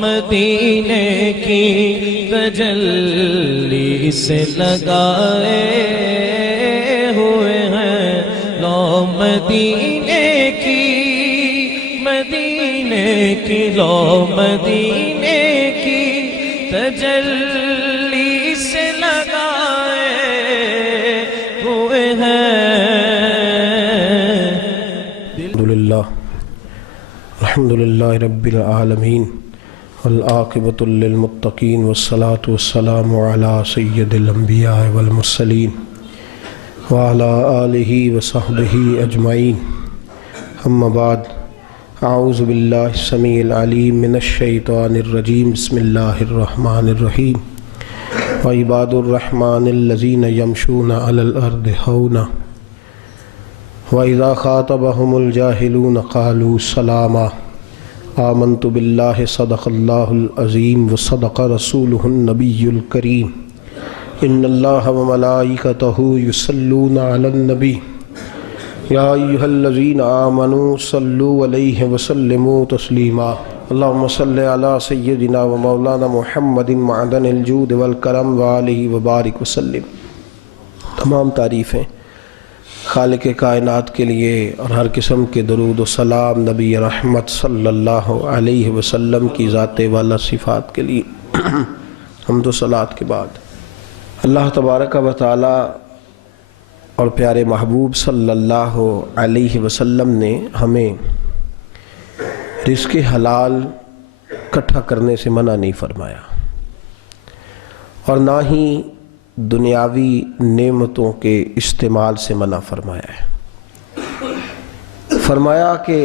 مدینے کی تجلی سے لگائے ہوئے ہیں، لو مدینے کی لو مدینے کی تجلی سے لگائے ہوئے ہیں۔ الحمدللہ رب العالمین والعاقبۃ للمتقین والصلاة والسلام علی سید الانبیاء والمرسلین وعلی آلہ وصحبہ اجمعین، اما بعد، اعوذ باللہ السمیع العلیم من الشیطان الرجیم، بسم اللہ الرحمن الرحیم۔ وعباد الرحمن الذین یمشون علی الارض ہونا وَإِذَا خَاطَبَهُمُ الْجَاهِلُونَ قَالُوا سَلَامًا۔ آمنت باللہ صدق اللہ العظیم وصدق رسولہ النبی الکریم۔ ان اللہ وملائکتہ یصلون علی النبی یا ایہا الذین آمنوا صلوا علیہ وسلموا تسلیما۔ اللہم صلی علی سیدنا و مولانا محمد معدن الجود والکرم وآلہ وبارک وسلم۔ تمام تعریفیں خالق کائنات کے لیے اور ہر قسم کے درود و سلام نبی رحمت صلی اللہ علیہ وسلم کی ذات والا صفات کے لیے۔ حمد و صلوات کے بعد اللہ تبارک و تعالی اور پیارے محبوب صلی اللہ علیہ وسلم نے ہمیں رزق حلال اکٹھا کرنے سے منع نہیں فرمایا، اور نہ ہی دنیاوی نعمتوں کے استعمال سے منع فرمایا ہے۔ فرمایا کہ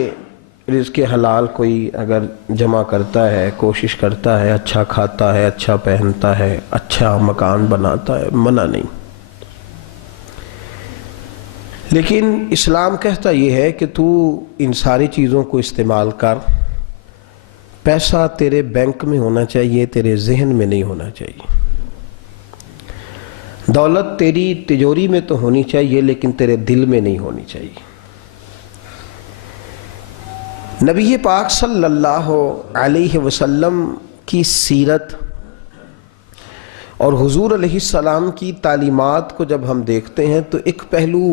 رزق حلال کوئی اگر جمع کرتا ہے، کوشش کرتا ہے، اچھا کھاتا ہے، اچھا پہنتا ہے، اچھا مکان بناتا ہے، منع نہیں۔ لیکن اسلام کہتا یہ ہے کہ تو ان ساری چیزوں کو استعمال کر، پیسہ تیرے بینک میں ہونا چاہیے، تیرے ذہن میں نہیں ہونا چاہیے۔ دولت تیری تجوری میں تو ہونی چاہیے لیکن تیرے دل میں نہیں ہونی چاہیے۔ نبی پاک صلی اللہ علیہ وسلم کی سیرت اور حضور علیہ السلام کی تعلیمات کو جب ہم دیکھتے ہیں تو ایک پہلو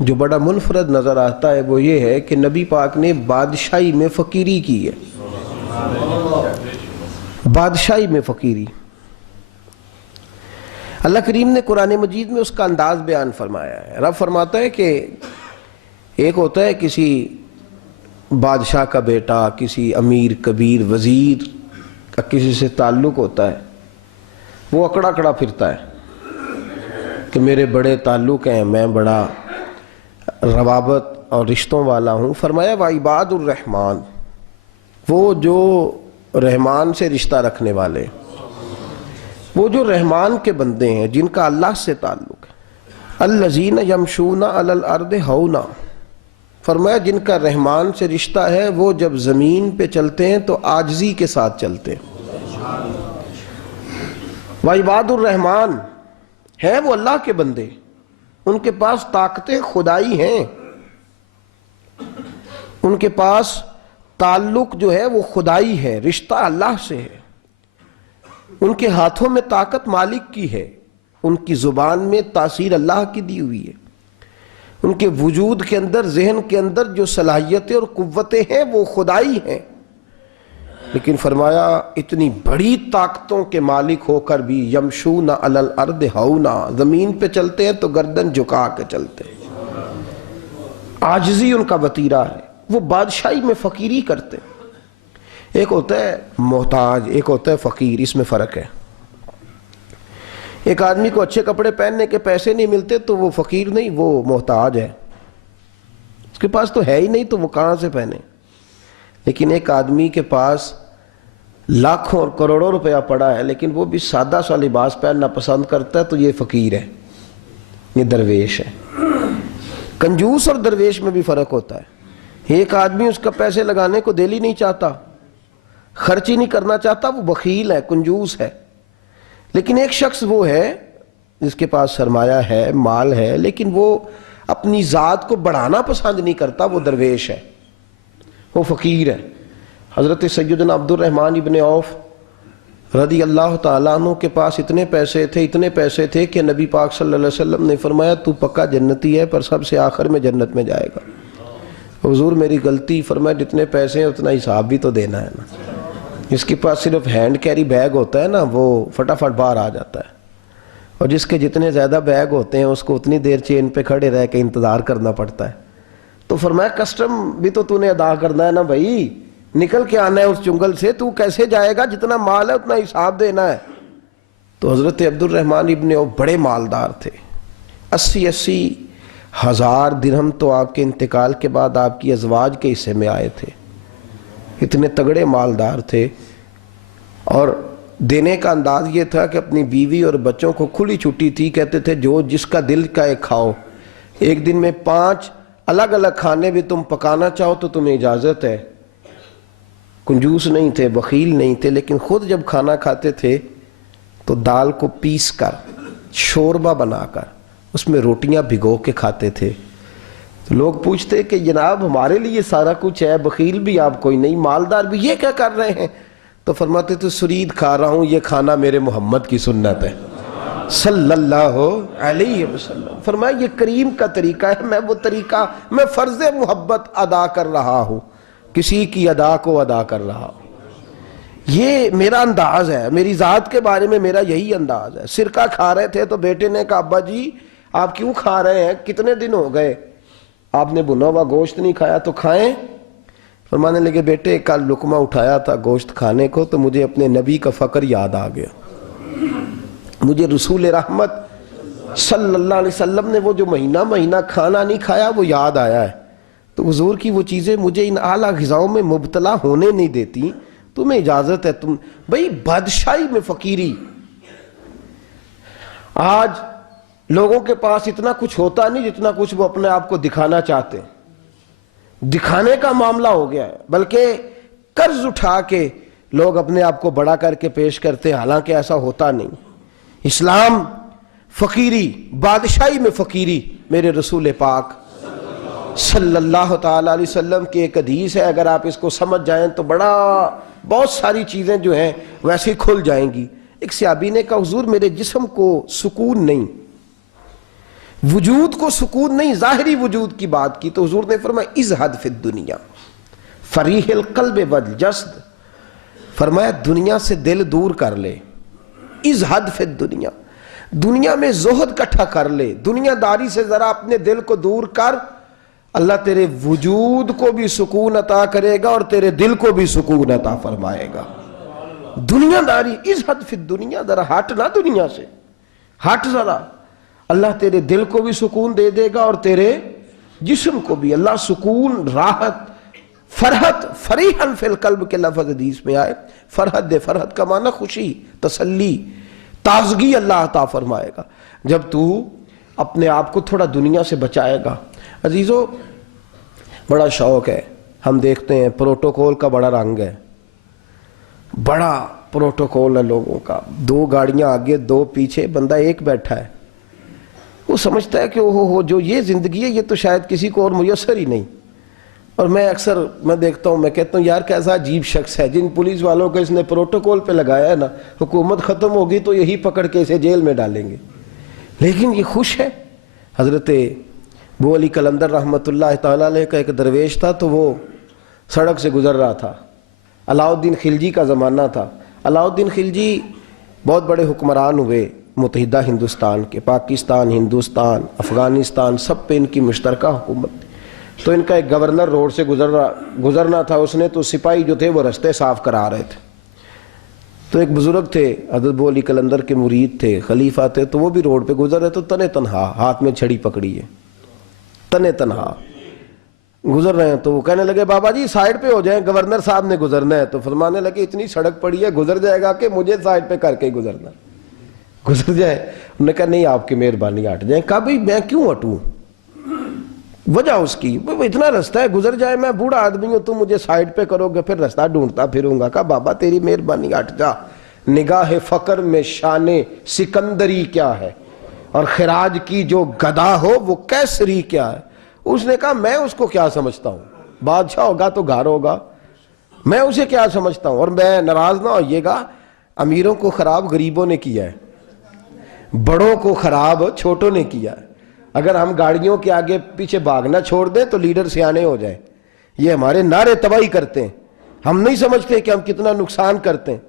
جو بڑا منفرد نظر آتا ہے وہ یہ ہے کہ نبی پاک نے بادشاہی میں فقیری کی ہے۔ بادشاہی میں فقیری، اللہ کریم نے قرآن مجید میں اس کا انداز بیان فرمایا ہے۔ رب فرماتا ہے کہ ایک ہوتا ہے کسی بادشاہ کا بیٹا، کسی امیر کبیر وزیر کا کسی سے تعلق ہوتا ہے، وہ اکڑا اکڑا پھرتا ہے کہ میرے بڑے تعلق ہیں، میں بڑا روابط اور رشتوں والا ہوں۔ فرمایا وعباد الرحمن، وہ جو رحمان سے رشتہ رکھنے والے، وہ جو رحمان کے بندے ہیں جن کا اللہ سے تعلق ہے، الذین یمشون علی الارض ہونا، فرمایا جن کا رحمان سے رشتہ ہے وہ جب زمین پہ چلتے ہیں تو عاجزی کے ساتھ چلتے ہیں۔ وعباد الرحمن ہیں وہ اللہ کے بندے، ان کے پاس طاقتیں خدائی ہیں، ان کے پاس تعلق جو ہے وہ خدائی ہے، رشتہ اللہ سے ہے، ان کے ہاتھوں میں طاقت مالک کی ہے، ان کی زبان میں تاثیر اللہ کی دی ہوئی ہے، ان کے وجود کے اندر، ذہن کے اندر جو صلاحیتیں اور قوتیں ہیں وہ خدائی ہیں۔ لیکن فرمایا اتنی بڑی طاقتوں کے مالک ہو کر بھی یمشون علی الارض ہونا، زمین پہ چلتے ہیں تو گردن جھکا کے چلتے ہیں، عاجزی ان کا وتیرہ ہے، وہ بادشاہی میں فقیری کرتے ہیں۔ ایک ہوتا ہے محتاج، ایک ہوتا ہے فقیر، اس میں فرق ہے۔ ایک آدمی کو اچھے کپڑے پہننے کے پیسے نہیں ملتے تو وہ فقیر نہیں، وہ محتاج ہے، اس کے پاس تو ہے ہی نہیں تو وہ کہاں سے پہنے۔ لیکن ایک آدمی کے پاس لاکھوں اور کروڑوں روپیہ پڑا ہے لیکن وہ بھی سادہ سا لباس پہننا پسند کرتا ہے تو یہ فقیر ہے، یہ درویش ہے۔ کنجوس اور درویش میں بھی فرق ہوتا ہے۔ ایک آدمی اس کا پیسے لگانے کو دل ہی نہیں چاہتا، خرچ ہی نہیں کرنا چاہتا، وہ بخیل ہے، کنجوس ہے۔ لیکن ایک شخص وہ ہے جس کے پاس سرمایہ ہے، مال ہے، لیکن وہ اپنی ذات کو بڑھانا پسند نہیں کرتا، وہ درویش ہے، وہ فقیر ہے۔ حضرت سیدنا عبد الرحمن ابن عوف رضی اللہ تعالیٰ عنہ کے پاس اتنے پیسے تھے کہ نبی پاک صلی اللہ علیہ وسلم نے فرمایا تو پکا جنتی ہے پر سب سے آخر میں جنت میں جائے گا۔ حضور میری غلطی، فرمایا جتنے پیسے ہیں اتنا حساب بھی تو دینا ہے نا۔ جس کے پاس صرف ہینڈ کیری بیگ ہوتا ہے نا وہ فٹافٹ باہر آ جاتا ہے، اور جس کے جتنے زیادہ بیگ ہوتے ہیں اس کو اتنی دیر چین پہ کھڑے رہ کے انتظار کرنا پڑتا ہے۔ تو فرمایا کسٹم بھی تو نے ادا کرنا ہے نا بھائی، نکل کے آنا ہے اس جنگل سے، تو کیسے جائے گا؟ جتنا مال ہے اتنا حساب دینا ہے۔ تو حضرت عبد الرحمن ابن عوف بڑے مالدار تھے، 80 ہزار درہم تو آپ کے انتقال کے بعد آپ کی ازواج کے حصے میں آئے تھے، اتنے تگڑے مالدار تھے۔ اور دینے کا انداز یہ تھا کہ اپنی بیوی اور بچوں کو کھلی چھٹی تھی، کہتے تھے جو جس کا دل کا ایک کھاؤ، ایک دن میں 5 الگ الگ کھانے بھی تم پکانا چاہو تو تمہیں اجازت ہے۔ کنجوس نہیں تھے، بخیل نہیں تھے، لیکن خود جب کھانا کھاتے تھے تو دال کو پیس کر شوربہ بنا کر اس میں روٹیاں بھگو کے کھاتے تھے۔ تو لوگ پوچھتے کہ جناب ہمارے لیے سارا کچھ ہے، بخیل بھی آپ کوئی نہیں، مالدار بھی، یہ کیا کر رہے ہیں؟ تو فرماتے تھے سرید کھا رہا ہوں، یہ کھانا میرے محمد کی سنت ہے صلی اللہ علیہ وسلم۔ فرمایا یہ کریم کا طریقہ ہے، میں وہ طریقہ، میں فرض محبت ادا کر رہا ہوں، کسی کی ادا کو ادا کر رہا ہوں۔ یہ میرا انداز ہے، میری ذات کے بارے میں میرا یہی انداز ہے۔ سرکہ کھا رہے تھے تو بیٹے نے کہا ابا جی آپ کیوں کھا رہے ہیں؟ کتنے دن ہو گئے آپ نے بھنا ہوا گوشت نہیں کھایا، تو کھائیں۔ فرمانے لگے بیٹے کل لقمہ اٹھایا تھا گوشت کھانے کو تو مجھے اپنے نبی کا فقر یاد آ گیا، مجھے رسول رحمت صلی اللہ علیہ وسلم نے وہ جو مہینہ کھانا نہیں کھایا وہ یاد آیا ہے۔ تو حضور کی وہ چیزیں مجھے ان اعلیٰ غذاؤں میں مبتلا ہونے نہیں دیتی، تمہیں اجازت ہے۔ تم بھئی بادشاہی میں فقیری، آج لوگوں کے پاس اتنا کچھ ہوتا نہیں جتنا کچھ وہ اپنے آپ کو دکھانا چاہتے ہیں، دکھانے کا معاملہ ہو گیا ہے، بلکہ قرض اٹھا کے لوگ اپنے آپ کو بڑا کر کے پیش کرتے ہیں، حالانکہ ایسا ہوتا نہیں۔ اسلام فقیری، بادشاہی میں فقیری، میرے رسول پاک صلی اللہ تعالیٰ علیہ وسلم کی ایک حدیث ہے، اگر آپ اس کو سمجھ جائیں تو بہت ساری چیزیں جو ہیں ویسے کھل جائیں گی۔ ایک صحابی نے کہا حضور میرے جسم کو سکون نہیں، وجود کو سکون نہیں، ظاہری وجود کی بات کی، تو حضور نے فرمایا ازہد فی الدنیا فریح القلب والجسد، فرمایا دنیا سے دل دور کر لے، ازہد فی الدنیا، دنیا میں زہد کٹھا کر لے، دنیا داری سے ذرا اپنے دل کو دور کر، اللہ تیرے وجود کو بھی سکون عطا کرے گا اور تیرے دل کو بھی سکون عطا فرمائے گا۔ دنیا داری، ازہد فی الدنیا، ذرا ہٹ نہ دنیا سے، ہٹ ذرا، اللہ تیرے دل کو بھی سکون دے دے گا اور تیرے جسم کو بھی۔ اللہ سکون، راحت، فرحت، فریحاً فی القلب کے لفظ حدیث میں آئے، فرحت دے، فرحت کا معنی خوشی، تسلی، تازگی اللہ عطا فرمائے گا جب تو اپنے آپ کو تھوڑا دنیا سے بچائے گا۔ عزیزو بڑا شوق ہے، ہم دیکھتے ہیں پروٹوکول کا بڑا رنگ ہے، بڑا پروٹوکول ہے لوگوں کا، 2 گاڑیاں آگے 2 پیچھے، بندہ ایک بیٹھا ہے، وہ سمجھتا ہے کہ اوہ جو یہ زندگی ہے یہ تو شاید کسی کو اور میسر ہی نہیں۔ اور میں اکثر دیکھتا ہوں، میں کہتا ہوں یار کیسا عجیب شخص ہے، جن پولیس والوں کو اس نے پروٹوکول پہ لگایا ہے نا، حکومت ختم ہوگی تو یہی پکڑ کے اسے جیل میں ڈالیں گے، لیکن یہ خوش ہے۔ حضرت ابو علی قلندر رحمۃ اللہ تعالیٰ علیہ کا ایک درویش تھا، تو وہ سڑک سے گزر رہا تھا، علاؤ الدین خلجی کا زمانہ تھا۔ علاؤ الدین خلجی بہت بڑے حکمران ہوئے متحدہ ہندوستان کے، پاکستان، ہندوستان، افغانستان، سب پہ ان کی مشترکہ حکومت تھی۔ تو ان کا ایک گورنر روڈ سے گزرنا تھا، اس نے تو سپاہی جو تھے وہ رستے صاف کرا رہے تھے، تو ایک بزرگ تھے حضرت ابو علی قلندر کے مرید تھے، خلیفہ تھے، تو وہ بھی روڈ پہ گزر رہے، تو تنے تنہا ہاتھ میں چھڑی پکڑی ہے، تنے تنہا گزر رہے ہیں۔ تو وہ کہنے لگے بابا جی سائیڈ پہ ہو جائیں، گورنر صاحب نے گزرنا ہے۔ تو فرمانے لگے اتنی سڑک پڑی ہے، گزر جائے گا کہ مجھے سائیڈ پہ کر کے ہی گزرنا، گزر جائے۔ انہوں نے کہا نہیں آپ کی مہربانی ہٹ جائیں۔ کہا بھئی میں کیوں ہٹوں؟ وجہ اس کی اتنا رستہ ہے، گزر جائے، میں بوڑھا آدمی ہوں، تم مجھے سائیڈ پہ کرو گے، پھر رستہ ڈھونڈتا پھروں گا۔ کہا بابا تیری مہربانی ہٹ جا، نگاہ فقر میں شان سکندری کیا ہے، اور خراج کی جو گدا ہو وہ کیسری کیا ہے۔ اس نے کہا میں اس کو کیا سمجھتا ہوں، بادشاہ ہوگا تو گھر ہوگا، میں اسے کیا سمجھتا ہوں؟ اور میں ناراض نہ ہوئیے گا، امیروں کو خراب غریبوں نے کیا ہے، بڑوں کو خراب چھوٹوں نے کیا ہے۔ اگر ہم گاڑیوں کے آگے پیچھے بھاگنا چھوڑ دیں تو لیڈر سیانے ہو جائیں۔ یہ ہمارے نعرے تباہی کرتے ہیں، ہم نہیں سمجھتے کہ ہم کتنا نقصان کرتے ہیں۔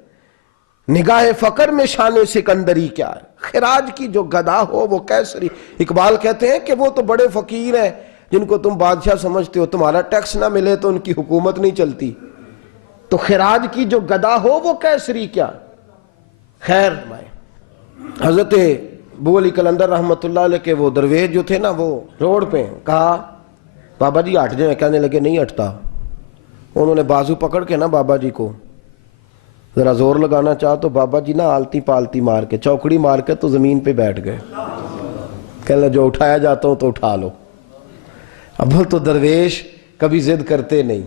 نگاہ فقر میں شان سکندری کیا ہے، خراج کی جو گدا ہو وہ کیسری۔ اقبال کہتے ہیں کہ وہ تو بڑے فقیر ہیں جن کو تم بادشاہ سمجھتے ہو، تمہارا ٹیکس نہ ملے تو ان کی حکومت نہیں چلتی، تو خراج کی جو گدا ہو وہ کیسری کیا۔ خیر، حضرت ابو علی قلندر رحمۃ اللہ علیہ کے وہ درویش جو تھے نا، وہ روڈ پہ کہا بابا جی ہٹ جائیں، کہنے لگے نہیں ہٹتا۔ انہوں نے بازو پکڑ کے نا بابا جی کو ذرا زور لگانا چاہا تو بابا جی نا آلتی پالتی مار کے، چوکڑی مار کے تو زمین پہ بیٹھ گئے، کہنے جو اٹھایا جاتا ہوں تو اٹھا لو۔ اب تو درویش کبھی ضد کرتے نہیں،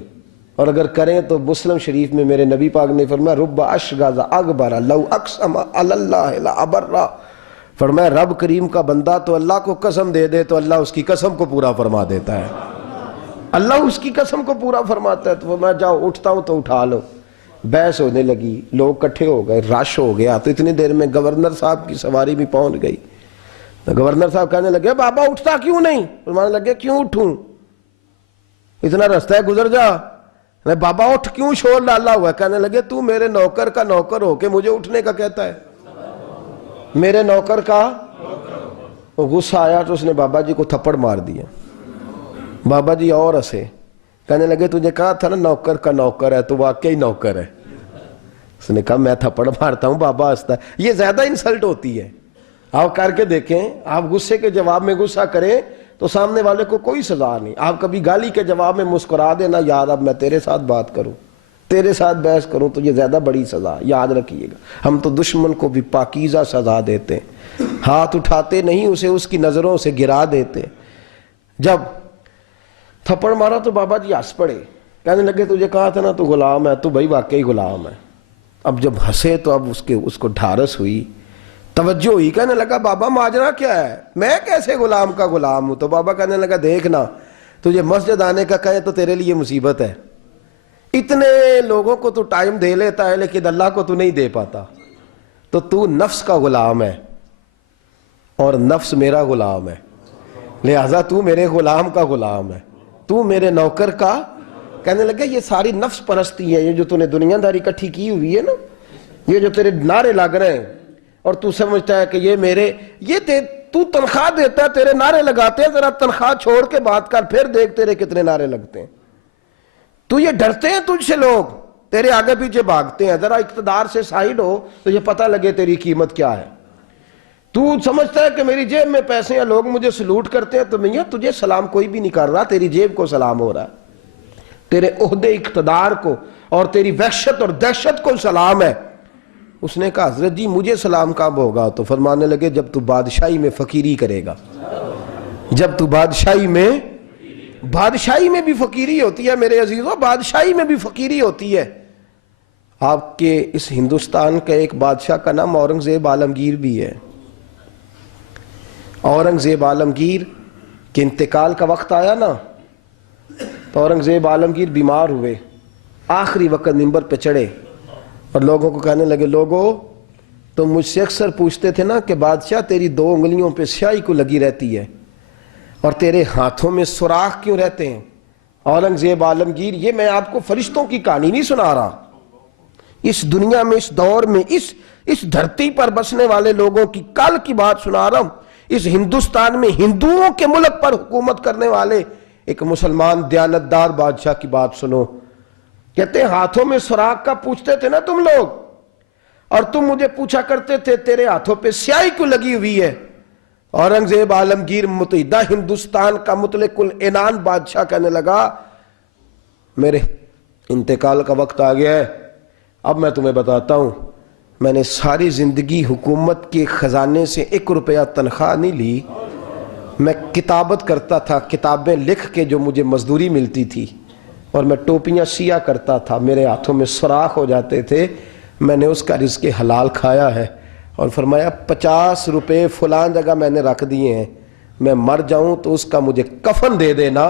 اور اگر کریں تو مسلم شریف میں میرے نبی پاک نے فرمایا رب اشغاز اکبر لو اقسم علی اللہ لابرہ، فرمایا رب کریم کا بندہ تو اللہ کو قسم دے دے تو اللہ اس کی قسم کو پورا فرما دیتا ہے، اللہ اس کی قسم کو پورا فرماتا ہے۔ تو میں جاؤ اٹھتا ہوں تو اٹھا لو۔ بحث ہونے لگی، لوگ کٹھے ہو گئے، رش ہو گیا، تو اتنی دیر میں گورنر صاحب کی سواری بھی پہنچ گئی۔ تو گورنر صاحب کہنے لگے بابا اٹھتا کیوں نہیں؟ فرمانے لگے کیوں اٹھوں، اتنا رستہ ہے گزر جا۔ بابا اٹھ کیوں شور ڈالا ہوا ہے؟ کہنے لگے تو میرے نوکر کا نوکر ہو کے مجھے اٹھنے کا کہتا ہے، میرے نوکر کا۔ غصہ آیا تو اس نے بابا جی کو تھپڑ مار دیا۔ بابا جی اور ہنسے، کہنے لگے تجھے کہا تھا نا نوکر کا نوکر ہے، تو واقعی نوکر ہے۔ اس نے کہا میں تھپڑ مارتا ہوں، بابا ہنستا ہے۔ یہ زیادہ انسلٹ ہوتی ہے، آپ کر کے دیکھیں، آپ غصے کے جواب میں غصہ کریں تو سامنے والے کو کوئی سزا نہیں۔ آپ کبھی گالی کے جواب میں مسکرا دینا یار اب میں تیرے ساتھ بات کروں، تیرے ساتھ بحث کروں، تو یہ زیادہ بڑی سزا، یاد رکھیے گا۔ ہم تو دشمن کو بھی پاکیزہ سزا دیتے ہیں، ہاتھ اٹھاتے نہیں، اسے اس کی نظروں سے گرا دیتے۔ جب تھپڑ مارا تو بابا جی ہنس پڑے، کہنے لگے تجھے کہا تھا نا تو غلام ہے، تو بھائی واقعی غلام ہے۔ اب جب ہنسے تو اب اس کو ڈھارس ہوئی، توجہ ہوئی، کہنے لگا بابا ماجرا کیا ہے، میں کیسے غلام کا غلام ہوں؟ تو بابا کہنے لگا دیکھنا، تجھے مسجد آنے کا کہے تو تیرے لیے مصیبت ہے، اتنے لوگوں کو تو ٹائم دے لیتا ہے لیکن اللہ کو تو نہیں دے پاتا، تو نفس کا غلام ہے اور نفس میرا غلام ہے، لہذا تو میرے غلام کا غلام ہے، تو میرے نوکر کا۔ کہنے لگا یہ ساری نفس پرستی ہے، یہ جو تو نے دنیا داری اکٹھی کی ہوئی ہے نا، یہ جو تیرے نعرے لگ رہے ہیں اور تو سمجھتا ہے کہ یہ میرے، تو تنخواہ دیتا ہے، تیرے نعرے لگاتے ہیں، ذرا تنخواہ چھوڑ کے بات کر، پھر دیکھ تیرے کتنے نعرے لگتے ہیں۔ تو یہ ڈرتے ہیں تجھ سے لوگ، تیرے آگے پیچھے بھاگتے ہیں، ذرا اقتدار سے سائیڈ ہو تو یہ پتہ لگے تیری قیمت کیا ہے۔ تو سمجھتا ہے کہ میری جیب میں پیسے ہیں، لوگ مجھے سلوٹ کرتے ہیں، تو میاں تجھے سلام کوئی بھی نہیں کر رہا، تیری جیب کو سلام ہو رہا ہے، تیرے عہدے اقتدار کو اور تیری وحشت اور دہشت کو سلام ہے۔ اس نے کہا حضرت جی مجھے سلام کب ہوگا؟ تو فرمانے لگے جب تو بادشاہی میں فقیری کرے گا، جب تو بادشاہی میں بھی فقیری ہوتی ہے میرے عزیزوں، بادشاہی میں بھی فقیری ہوتی ہے۔ آپ کے اس ہندوستان کا ایک بادشاہ کا نام اورنگزیب عالمگیر بھی ہے۔ اورنگزیب عالمگیر کے انتقال کا وقت آیا نا، تو اورنگزیب عالمگیر بیمار ہوئے، آخری وقت منبر پہ چڑھے اور لوگوں کو کہنے لگے لوگوں تم مجھ سے اکثر پوچھتے تھے نا کہ بادشاہ تیری 2 انگلیوں پہ سیاہی کو لگی رہتی ہے اور تیرے ہاتھوں میں سوراخ کیوں رہتے ہیں؟ اورنگزیب عالمگیر یہ میں آپ کو فرشتوں کی کہانی نہیں سنا رہا، اس دنیا میں، اس دور میں، اس دھرتی پر بسنے والے لوگوں کی کل کی بات سنا رہا ہوں۔ اس ہندوستان میں ہندوؤں کے ملک پر حکومت کرنے والے ایک مسلمان دیانتدار بادشاہ کی بات سنو۔ کہتے ہیں ہاتھوں میں سوراخ کا پوچھتے تھے نا تم لوگ، اور تم مجھے پوچھا کرتے تھے تیرے ہاتھوں پہ سیاہی کیوں لگی ہوئی ہے؟ اورنگزیب عالمگیر متحدہ ہندوستان کا مطلق العنان بادشاہ کہنے لگا میرے انتقال کا وقت آ گیا ہے، اب میں تمہیں بتاتا ہوں، میں نے ساری زندگی حکومت کے خزانے سے 1 روپیہ تنخواہ نہیں لی، میں کتابت کرتا تھا، کتابیں لکھ کے جو مجھے مزدوری ملتی تھی، اور میں ٹوپیاں سیا کرتا تھا، میرے ہاتھوں میں سوراخ ہو جاتے تھے، میں نے اس کا رزق حلال کھایا ہے، اور فرمایا 50 روپے فلاں جگہ میں نے رکھ دیے ہیں، میں مر جاؤں تو اس کا مجھے کفن دے دینا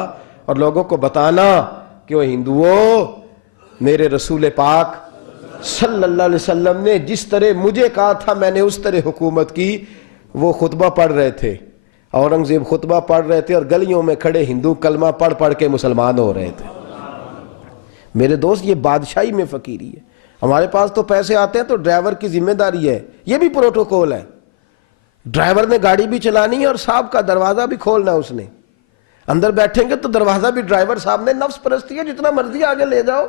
اور لوگوں کو بتانا کہ وہ ہندوؤں میرے رسول پاک صلی اللہ علیہ وسلم نے جس طرح مجھے کہا تھا میں نے اس طرح حکومت کی. وہ خطبہ پڑھ رہے تھے, اورنگزیب خطبہ پڑھ رہے تھے اور گلیوں میں کھڑے ہندو کلمہ پڑھ پڑھ کے مسلمان ہو رہے تھے. میرے دوست یہ بادشاہی میں فقیری ہے. ہمارے پاس تو پیسے آتے ہیں تو ڈرائیور کی ذمہ داری ہے, یہ بھی پروٹوکول ہے. ڈرائیور نے گاڑی بھی چلانی ہے اور صاحب کا دروازہ بھی کھولنا ہے. اس نے اندر بیٹھیں گے تو دروازہ بھی ڈرائیور صاحب نے. نفس پرستی ہے, جتنا مرضی آگے لے جاؤ,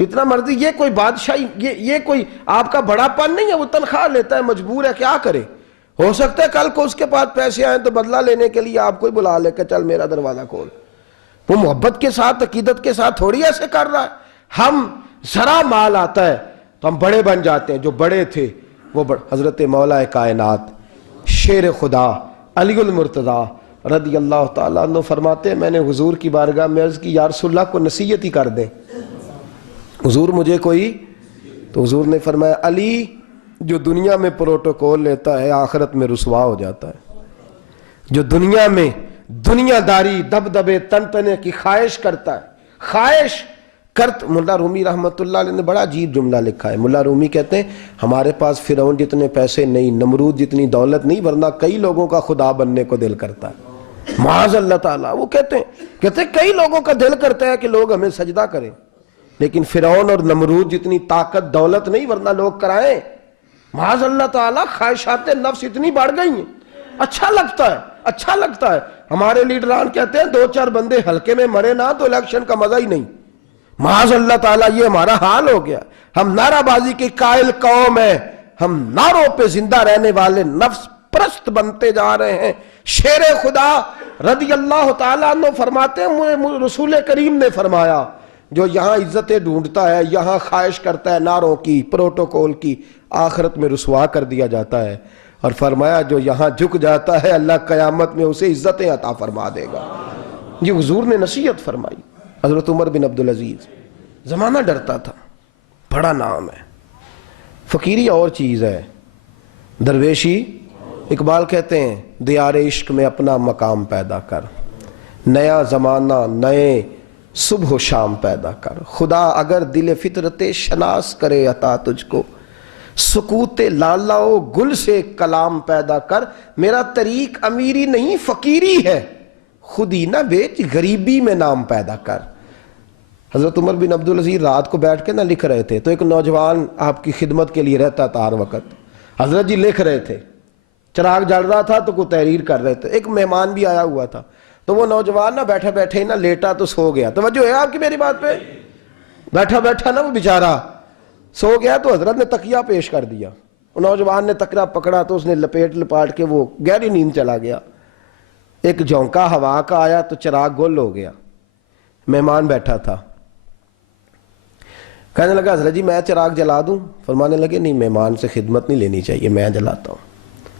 جتنا مرضی. یہ کوئی بادشاہی, یہ کوئی آپ کا بڑا پن نہیں ہے. وہ تنخواہ لیتا ہے, مجبور ہے, کیا کرے. ہو سکتا ہے کل کو اس کے پاس پیسے آئیں تو بدلہ لینے کے لیے آپ کو بلا لے کہ چل میرا دروازہ کھول. وہ محبت کے ساتھ, عقیدت کے ساتھ تھوڑی ایسے کر رہا ہے. ہم ذرا مال آتا ہے تو ہم بڑے بن جاتے ہیں. جو بڑے تھے وہ حضرت مولا کائنات شیر خدا علی المرتضیٰ رضی اللہ تعالیٰ عنہ فرماتے ہیں, میں نے حضور کی بارگاہ میں عرض کی, یا رسول اللہ کو نصیحت ہی کر دیں حضور مجھے کوئی. تو حضور نے فرمایا, علی جو دنیا میں پروٹوکول لیتا ہے آخرت میں رسوا ہو جاتا ہے. جو دنیا میں دنیا داری دبدبے تنتنے کی خواہش کرتا ہے, خواہش کرت. ملا رومی رحمت اللہ علیہ نے بڑا عجیب جملہ لکھا ہے. ملا رومی کہتے ہیں ہمارے پاس فرعون جتنے پیسے نہیں, نمرود جتنی دولت نہیں, ورنہ کئی لوگوں کا خدا بننے کو دل کرتا ہے. معاذ اللہ تعالیٰ. وہ کہتے ہیں کئی لوگوں کا دل کرتا ہے کہ لوگ ہمیں سجدہ کریں, لیکن فرعون اور نمرود جتنی طاقت دولت نہیں, ورنہ لوگ کرائیں. معاذ اللہ تعالیٰ. خواہشات نفس اتنی بڑھ گئی ہیں. اچھا لگتا ہے, اچھا لگتا ہے. ہمارے لیڈران کہتے ہیں 2-4 بندے ہلکے میں مرے نہ تو الیکشن کا مزہ ہی نہیں. معاذ اللہ تعالیٰ یہ ہمارا حال ہو گیا. ہم نعرہ بازی کی قائل قوم ہیں, ہم نعروں پہ زندہ رہنے والے نفس پرست بنتے جا رہے ہیں. شیر خدا رضی اللہ تعالیٰ عنہ فرماتے ہیں, رسول کریم نے فرمایا جو یہاں عزتیں ڈھونڈتا ہے, یہاں خواہش کرتا ہے نعروں کی, پروٹوکول کی, آخرت میں رسوا کر دیا جاتا ہے. اور فرمایا جو یہاں جھک جاتا ہے اللہ قیامت میں اسے عزتیں عطا فرما دے گا. یہ حضور نے نصیحت فرمائی. حضرت عمر بن عبدالعزیز, زمانہ ڈرتا تھا, بڑا نام ہے. فقیری اور چیز ہے, درویشی. اقبال کہتے ہیں دیار عشق میں اپنا مقام پیدا کر, نیا زمانہ نئے صبح و شام پیدا کر. خدا اگر دل فطرت شناس کرے عطا تجھ کو, سکوت لالا و گل سے کلام پیدا کر. میرا طریق امیری نہیں فقیری ہے, خود ہی نہ بیچ غریبی میں نام پیدا کر. حضرت عمر بن عبدالعزیز رات کو بیٹھ کے نہ لکھ رہے تھے, تو ایک نوجوان آپ کی خدمت کے لیے رہتا تھا ہر وقت. حضرت جی لکھ رہے تھے, چراغ جل رہا تھا تو کوئی تحریر کر رہے تھے. ایک مہمان بھی آیا ہوا تھا, تو وہ نوجوان نہ بیٹھے بیٹھے نہ لیٹا تو سو گیا. توجہ ہے آپ کی میری بات پہ؟ بیٹھا بیٹھا نہ وہ بیچارہ سو گیا, تو حضرت نے تکیہ پیش کر دیا. نوجوان نے تکیہ پکڑا تو اس نے لپاٹ کے وہ گہری نیند چلا گیا. ایک جھونکا ہوا کا آیا تو چراغ گل ہو گیا. مہمان بیٹھا تھا, کہنے لگا حضرت جی میں چراغ جلا دوں؟ فرمانے لگے نہیں, مہمان سے خدمت نہیں لینی چاہیے, میں جلاتا ہوں.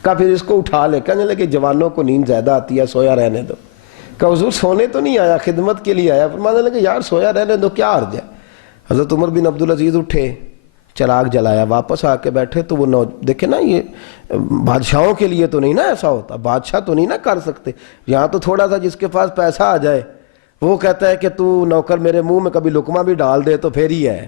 کہا پھر اس کو اٹھا لے. کہنے لگے جوانوں کو نیند زیادہ آتی ہے, سویا رہنے دو. کہا حضور سونے تو نہیں آیا, خدمت کے لیے آیا. فرمانے لگے یار سویا رہنے دو, کیا عرض ہے. حضرت عمر بن عبدالعزیز اٹھے, چراغ جلایا, واپس آ کے بیٹھے تو وہ دیکھے نا, یہ بادشاہوں کے لیے تو نہیں نا ایسا ہوتا, بادشاہ تو نہیں نا کر سکتے. یہاں تو تھوڑا سا جس کے پاس پیسہ آ جائے وہ کہتا ہے کہ تو نوکر میرے منہ میں کبھی لقمہ بھی ڈال دے تو پھر ہی ہے.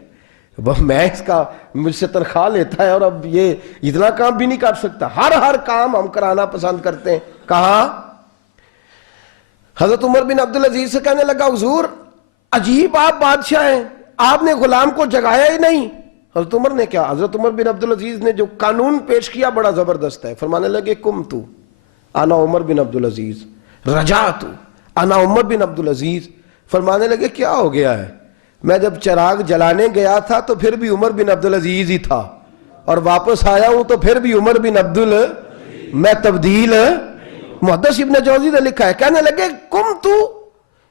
میں اس کا مجھ سے تنخواہ لیتا ہے اور اب یہ اتنا کام بھی نہیں کر سکتا. ہر کام ہم کرانا پسند کرتے ہیں. کہاں حضرت عمر بن عبدالعزیز سے کہنے لگا حضور عجیب آپ بادشاہ ہیں, آپ نے غلام کو جگایا ہی نہیں. حضرت عمر نے کیا, حضرت عمر بن عبدالعزیز نے جو قانون پیش کیا بڑا زبردست ہے. فرمانے لگے کم تو انا عمر بن عبدالعزیز رجعت انا عمر بن عبدالعزیز. فرمانے لگے کیا ہو گیا ہے, میں جب چراغ جلانے گیا تھا تو پھر بھی عمر بن عبدالعزیز ہی تھا, اور واپس آیا ہوں تو پھر بھی عمر بن میں تبدیل. محدث ابن جوزی نے لکھا ہے, کہنے لگے کم تو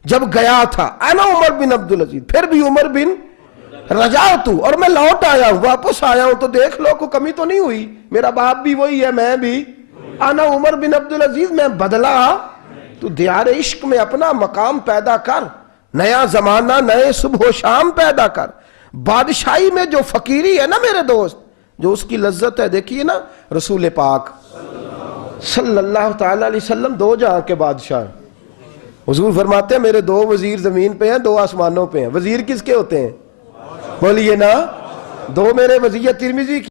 جب گیا تھا انا عمر بن عبدالعزیز, پھر بھی عمر بن رجعت, اور میں لوٹ آیا ہوں, واپس آیا ہوں, تو دیکھ لو کوئی کمی تو نہیں ہوئی. میرا باپ بھی وہی ہے, میں بھی انا عمر بن عبدالعزیز, میں بدلا. تو دیار عشق میں اپنا مقام پیدا کر, نیا زمانہ نئے صبح و شام پیدا کر. بادشاہی میں جو فقیری ہے نا میرے دوست, جو اس کی لذت ہے, دیکھیے نا رسول پاک صلی اللہ تعالی علیہ وسلم 2 جہاں کے بادشاہ. حضور فرماتے ہیں میرے 2 وزیر زمین پہ ہیں, 2 آسمانوں پہ ہیں. وزیر کس کے ہوتے ہیں؟ بولیے نا، دو میرے مزید ترمذی کی